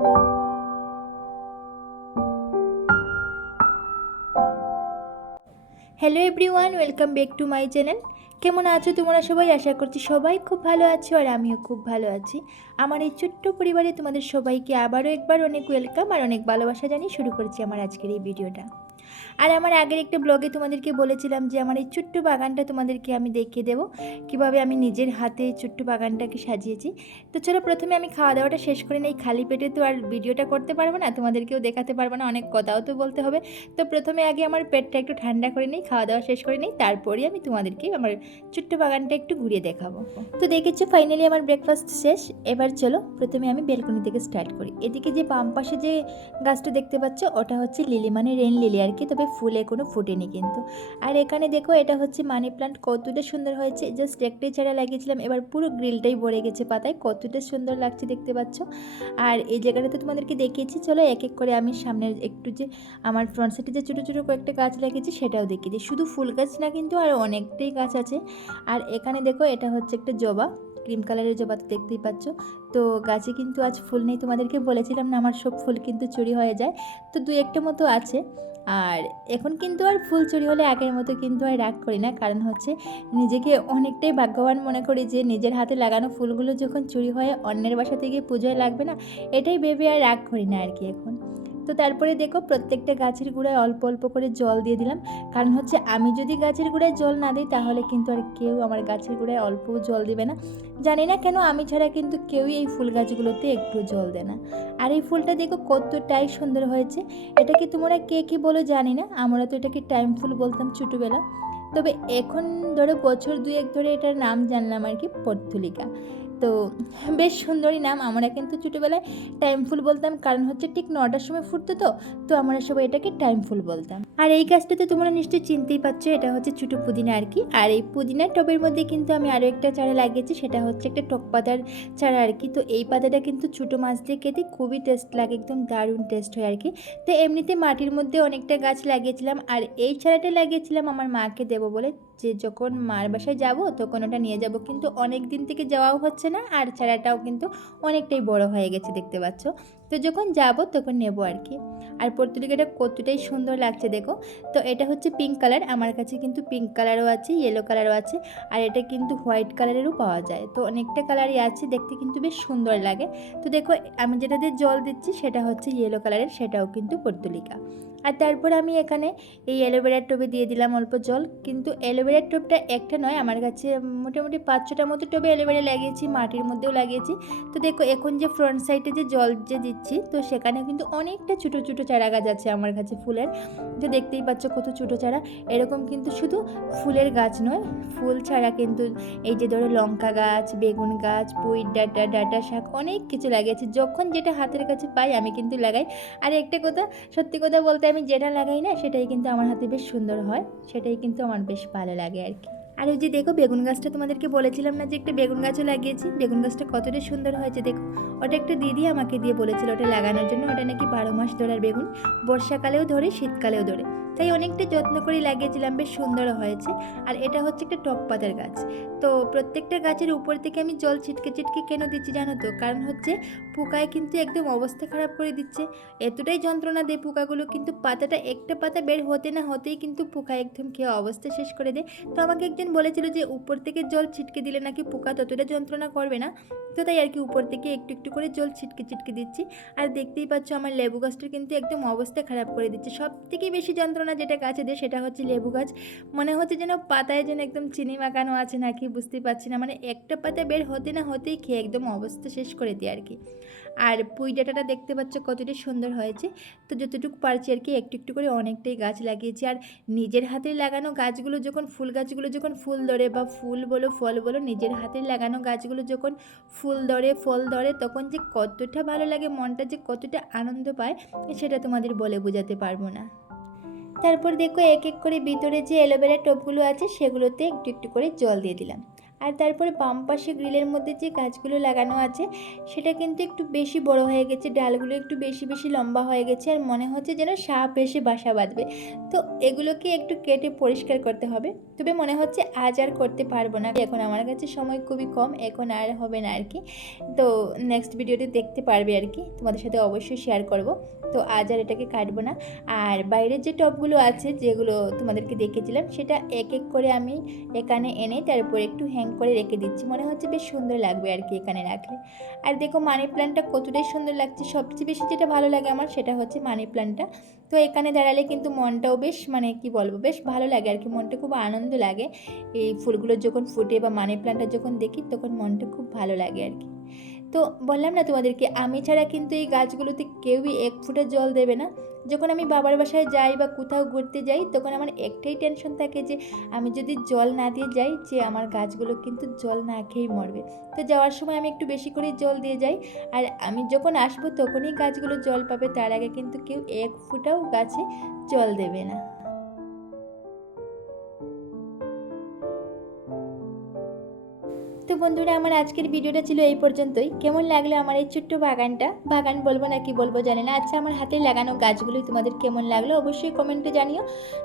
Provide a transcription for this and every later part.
Hello everyone welcome back to my channel কেমন আছো তোমরা সবাই? আশা করছি সবাই খুব ভালো আছো আর আমিও খুব ভালো আছি। আমার এই ছোট্ট পরিবারে তোমাদের সবাইকে আবারও একবার অনেক ওয়েলকাম আর অনেক ভালোবাসা জানিয়ে শুরু করছি আমার আজকের এই ভিডিওটা আর আমার আগের একটা ব্লগে তোমাদেরকে বলেছিলাম যে আমার এই ছোট্ট বাগানটা তোমাদেরকে আমি দেখিয়ে দেবো। কীভাবে আমি নিজের হাতে ছোট্ট বাগানটাকে সাজিয়েছি। তো চলো প্রথমে আমি খাওয়া দাওয়াটা শেষ করে নেই। খালি পেটে তো আর ভিডিওটা করতে পারব না, তোমাদেরকেও দেখাতে পারব না, অনেক কথাও তো বলতে হবে। তো প্রথমে আগে আমার পেটটা একটু ঠান্ডা করে নিই, খাওয়া দাওয়া শেষ করে নিই তারপরে আমি তোমাদেরকে আমার ছোট্ট বাগানটা একটু ঘুরিয়ে দেখাবো। তো দেখেছ ফাইনালি আমার ব্রেকফাস্ট শেষ। এবার চলো প্রথমে আমি বেলকনি থেকে স্টার্ট করি। এদিকে যে বাম পাশে যে গাছটা দেখতে পাচ্ছ, ওটা হচ্ছে লিলি মানে রেন লিলি আর কি তবে ফুল এখনও ফুটেনি কিন্তু। আর এখানে দেখো, এটা হচ্ছে মানি প্লান্ট, কতটা সুন্দর হয়েছে। জাস্ট একটাই চারা লাগিয়েছিলাম, এবার পুরো গ্রিলটাই ভরে গেছে পাতায়, কতটা সুন্দর লাগছে দেখতে পাচ্ছ। আর এই জায়গাটাতে তোমাদেরকে দেখিয়েছি, চলো এক এক করে আমি সামনের একটু যে আমার ফ্রন্ট সাইডে যে ছোটো ছোটো কয়েকটা গাছ লাগিয়েছি, সেটাও দেখিয়েছি শুধু ফুল গাছ না কিন্তু আর অনেকটাই গাছ আছে। আর এখানে দেখো, এটা হচ্ছে একটা জবা। ক্রিম কালারের জবা তো দেখতেই পাচ্ছ। তো গাছে কিন্তু আজ ফুল নেই, তোমাদেরকে বলেছিলাম না আমার সব ফুল কিন্তু চুরি হয়ে যায়। তো দু একটা মতো আছে। আর এখন কিন্তু আর ফুল চুরি হলে আগের মতো কিন্তু আর রাগ করি না। কারণ হচ্ছে নিজেকে অনেকটাই ভাগ্যবান মনে করি যে নিজের হাতে লাগানো ফুলগুলো যখন চুরি হয়ে, অন্যের বাসা থেকে পুজোয় লাগবে না, এটাই ভেবে আর রাগ করি না আর কি এখন। তো তারপরে দেখো প্রত্যেকটা গাছের গোড়ায় অল্প অল্প করে জল দিয়ে দিলাম। কারণ হচ্ছে আমি যদি গাছের গোড়ায় জল না দিই, তাহলে কিন্তু আর কেউ আমার গাছের গোড়ায় অল্প জল দেবে না। জানি না কেন, আমি ছাড়া কিন্তু কেউই এই ফুল গাছগুলোতে একটু জল দেয় না। আর এই ফুলটা দেখো কতটাই সুন্দর হয়েছে। এটাকে তোমরা কে কী বলো জানি না। আমরা তো এটাকে টাইম ফুল বলতাম ছোটোবেলা। তবে এখন ধরো বছর দুয়েক ধরে এটার নাম জানলাম আর কি, পর্তুলিকা। তো বেশ সুন্দরী নাম। আমরা কিন্তু ছোটোবেলায় টাইম ফুল বলতাম, কারণ হচ্ছে ঠিক নটার সময় ফুটতো তো তো আমরা সবাই এটাকে টাইম ফুল বলতাম। আর এই গাছটাতে তোমরা নিশ্চয়ই চিনতেই পারছ, এটা হচ্ছে ছোটো পুদিনা আর কি। আর এই পুদিনার টবের মধ্যে কিন্তু আমি আরও একটা চারা লাগিয়েছি, সেটা হচ্ছে একটা টক পাতার চারা আর কি। তো এই পাতাটা কিন্তু ছোটো মাছ দিয়ে খেতে খুবই টেস্ট লাগে, একদম দারুণ টেস্ট হয় আর কি। তো এমনিতে মাটির মধ্যে অনেকটা গাছ লাগিয়েছিলাম, আর এই চারাটা লাগিয়েছিলাম আমার মাকে দেবো বলে যে যখন মার বাসায় যাব, তখন ওটা নিয়ে যাব। কিন্তু অনেক দিন থেকে যাওয়াও হচ্ছে না আর চারাটাও কিন্তু অনেকটাই বড় হয়ে গেছে দেখতে পাচ্ছ। তো যখন যাব তখন নেব আর কি। আর পর্তুলিকাটা কতটাই সুন্দর লাগছে দেখো। তো এটা হচ্ছে পিঙ্ক কালার আমার কাছে কিন্তু পিঙ্ক কালারও আছে ইয়েলো কালারও আছে, আর এটা কিন্তু হোয়াইট কালারেরও পাওয়া যায়। তো অনেকটা কালারই আছে, দেখতে কিন্তু বেশ সুন্দর লাগে। তো দেখো, আমি যেটা দিয়ে জল দিচ্ছি সেটা হচ্ছে ইয়েলো কালারের সেটাও কিন্তু পর্তুলিকা আর তারপর আমি এখানে এই অ্যালোভেরার টবে দিয়ে দিলাম অল্প জল। কিন্তু অ্যালোভেরার টবটা একটা নয়, আমার কাছে মোটামুটি পাঁচ ছটা মতো টবে অ্যালোভেরা লাগিয়েছি, মাটির মধ্যেও লাগিয়েছি। তো দেখো, এখন যে ফ্রন্ট সাইডে যে জল যে দিচ্ছি। তো সেখানে কিন্তু অনেকটা ছোটো ছোটো চারা গাছ আছে আমার কাছে ফুলের। তো দেখতেই পাচ্ছ কত ছোটো চারা। এরকম কিন্তু শুধু ফুলের গাছ নয়, ফুল ছাড়া কিন্তু এই যে ধরো লঙ্কা গাছ, বেগুন গাছ, পুঁই, ডাঁটা ডাঁটা শাক অনেক কিছু লাগিয়েছি। যখন যেটা হাতের কাছে পাই আমি কিন্তু লাগাই। আর একটা কথা, সত্যি কথা বলতে আমি যেটা লাগাই না, সেটাই কিন্তু আমার হাতে বেশ সুন্দর হয়। সেটাই কিন্তু আমার বেশ ভালো লাগে আর কি। আর ওই যে দেখো বেগুন গাছটা তোমাদেরকে বলেছিলাম না যে একটা বেগুন গাছও লাগিয়েছি। বেগুন গাছটা কতটা সুন্দর হয়েছে দেখো। ওটা একটা দিদি আমাকে দিয়ে বলেছিল ওটা লাগানোর জন্য। ওটা নাকি বারো মাস ধরার বেগুন। বর্ষাকালেও ধরে, শীতকালেও ধরে। তাই অনেকটা যত্ন করে লাগিয়েছিলাম, বেশ সুন্দর হয়েছে। আর এটা হচ্ছে একটা টক পাতার গাছ। তো প্রত্যেকটা গাছের উপর থেকে আমি জল ছিটকে ছিটকে কেন দিচ্ছি জানো তো? কারণ হচ্ছে পোকায় কিন্তু একদম অবস্থা খারাপ করে দিচ্ছে। এতটাই যন্ত্রণা দেয় পোকাগুলো, কিন্তু পাতাটা একটা পাতা বের হতে না হতেই কিন্তু পোকা একদম খেয়ে অবস্থা শেষ করে দেয়। তো আমাকে একজন বলেছিল যে উপর থেকে জল ছিটকে দিলে নাকি পোকা ততটা যন্ত্রণা করবে না। তো তাই আর কি উপর থেকে একটু একটু করে জল ছিটকে ছিটকে দিচ্ছি। আর দেখতেই পাচ্ছ আমার লেবু গাছটা কিন্তু একদম অবস্থা খারাপ করে দিচ্ছে। সব থেকে বেশি যন্ত্রণা যেটা গাছে দেয় সেটা হচ্ছে লেবু গাছ। মনে হচ্ছে যেন পাতায় যেন একদম চিনি মাখানো আছে নাকি বুঝতেই পারছি না। মানে একটা পাতা বের হতে না হতেই খেয়ে একদম অবস্থা শেষ করে দিই আর কি আর পুঁই ডাঁটাটা দেখতে পাচ্ছ কতটা সুন্দর হয়েছে। তো যতটুকু পারছি আর কি একটু একটু করে অনেকটাই গাছ লাগিয়েছি। আর নিজের হাতে লাগানো গাছগুলো যখন, ফুল গাছগুলো যখন ফুল ধরে বা ফুল বলো, ফল বলো, নিজের হাতে লাগানো গাছগুলো যখন ফুল ধরে, ফল ধরে, তখন যে কতটা ভালো লাগে, মনটা যে কতটা আনন্দ পায়, সেটা তোমাদের বলে বোঝাতে পারব না। তারপর দেখো এক এক করে ভিতরে যে অ্যালোভেরা টবগুলো আছে সেগুলোতে একটু একটু করে জল দিয়ে দিলাম। আর তারপরে বাম পাশে গ্রিলের মধ্যে যে গাছগুলো লাগানো আছে, সেটা কিন্তু একটু বেশি বড় হয়ে গেছে, ডালগুলো একটু বেশি বেশি লম্বা হয়ে গেছে, আর মনে হচ্ছে যেন সাপ এসে বাসা বাঁধবে। তো এগুলোকে একটু কেটে পরিষ্কার করতে হবে। তবে মনে হচ্ছে আজ আর করতে পারব না। এখন আমার কাছে সময় খুবই কম, এখন আর হবে না আর কি। তো নেক্সট ভিডিওতে দেখতে পারবে আর কি। তোমাদের সাথে অবশ্যই শেয়ার করব। তো আজ আর এটাকে কাটবো না। আর বাইরের যে টপগুলো আছে, যেগুলো তোমাদেরকে দেখেছিলাম সেটা এক এক করে আমি এখানে এনে তার উপরে একটু হ্যাং করে রেখে দিচ্ছি। মনে হচ্ছে বেশ সুন্দর লাগবে আর কি এখানে রাখলে। আর দেখো মানি প্ল্যান্টটা কতটাই সুন্দর লাগছে। সবচেয়ে বেশি যেটা ভালো লাগে আমার, সেটা হচ্ছে মানি প্ল্যান্টটা তো এখানে দাঁড়ালে কিন্তু মনটাও বেশ মানে কি বলব, বেশ ভালো লাগে আর কি। মনটা খুব আনন্দ লাগে। এই ফুলগুলো যখন ফুটে বা মানি প্ল্যান্টটা যখন দেখি, তখন মনটা খুব ভালো লাগে আর কি। তো বললাম না তোমাদেরকে, আমি ছাড়া কিন্তু এই গাছগুলোতে কেউই এক ফুটে জল দেবে না। যখন আমি বাবার বাসায় যাই বা কোথাও ঘুরতে যাই, তখন আমার একটাই টেনশন থাকে যে, আমি যদি জল না দিয়ে যাই, যে আমার গাছগুলো কিন্তু জল না খেয়েই মরবে। তো যাওয়ার সময় আমি একটু বেশি করে জল দিয়ে যাই। আর আমি যখন আসব, তখনই গাছগুলো জল পাবে, তার আগে কিন্তু কেউ এক ফুটাও গাছে জল দেবে না। বন্ধুরা, আমার আজকের ভিডিওটা ছিল এই পর্যন্তই। কেমন লাগল আমার এই ছোট্ট বাগানটা? বাগান বলব না কি বলব জানি না। আচ্ছা আমার হাতে লাগানো গাছগুলোই তোমাদের কেমন লাগল অবশ্যই কমেন্টে জানিও।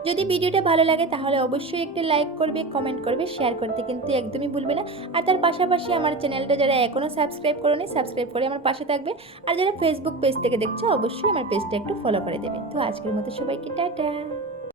যদি ভিডিওটা ভালো লাগে তাহলে অবশ্যই একটা লাইক করবে কমেন্ট করবে শেয়ার করতে কিন্তু একদমই ভুলবে না। আর তার পাশাপাশি আমার চ্যানেলটা যারা এখনও সাবস্ক্রাইব করোনি সাবস্ক্রাইব করে আমার পাশে থাকবে। আর যারা ফেসবুক পেজ থেকে দেখছ, অবশ্যই আমার পেজটা একটু ফলো করে দেবে। তো আজকের মতো সবাইকে টাটা।